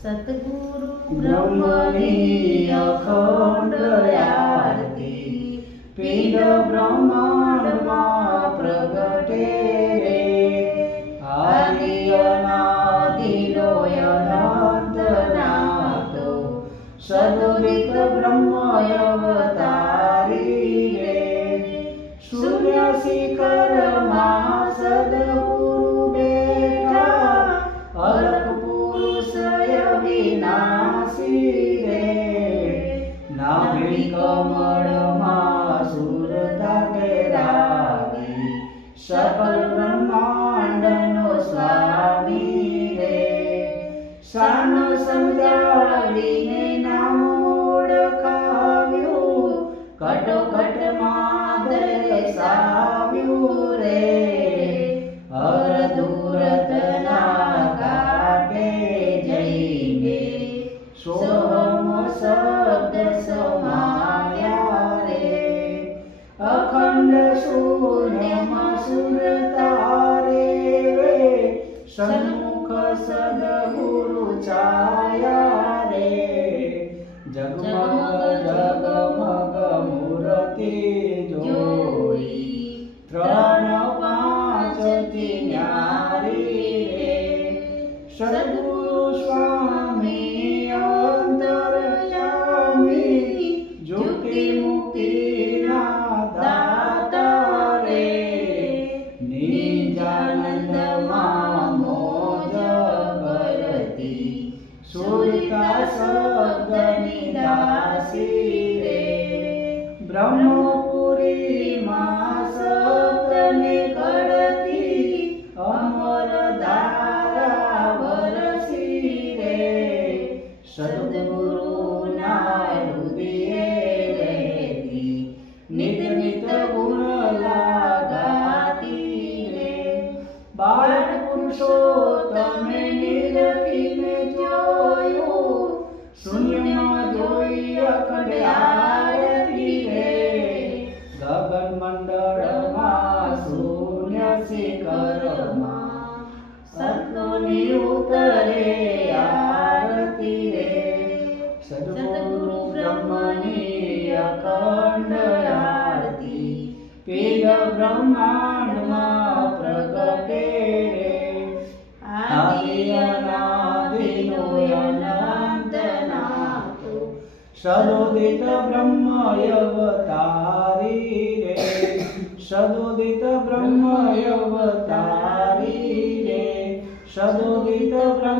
સતગુરુ બ્રહ્મની અખંડ આરતી પિંડ બ્રહ્માંડમાં પ્રગટે રે આદિ અનાદિનો અનંત નાથો સદોદિત બ્રહ્મ અવતારી રે સૂર્ય શિખરમાં સદગુરુ બેઠા અલખ પુરુષ અવિનાશી રે નાભી કમળમાં સુરતા તેરાવી સકલ બ્રહ્માંડનો સ્વામી રે શાન સમજાવીને નામ ઓળખાવ્યું કટોકટમાં દર્શાવ્યું રે હર દૂરતના કાટે જઈને સોહમ શબ્દ સમાયા રે અખંડ શૂન્યમાં સુરતા રે સન્મુખ સદગુરુ છાયા રે જગમગ જગમગ મૂર્તિ જોઈ ત્રણ પાંચથી ન્યારી રે સદગુરુ સ્વામી અંતર્યામી જુક્તિ મુક્તિના દાતા રે નિજાનંદમાં મોજ કરતી સુરતા શબ્દની દાસી રે બ્રહ્મપુરીમાં શબ્દને કળતી અમર ધારા વરસી રે સદગુરુના હૃદયે રહેતી નિત નિત ગુણ લાગાતી રે બાળક પુરુષોત્તમે નિરખીને જોયું શૂન્યમાં જોઈ અખંડ આરતી રે ગગન મંડળમાં શૂન્ય શિખરમાં સતોની ઉતરે આરતી રે સદગુરુ બ્રહ્મની અખંડ આરતી પિંડ બ્રહ્માંડમાં પ્રગટે રે આદિ અનાદિનો અનંત નાથો સદોદિત બ્રહ્મ અવતારી રે સદોદિત બ્રહ્મ અવતારી રે સદોદિત બ્રહ્મ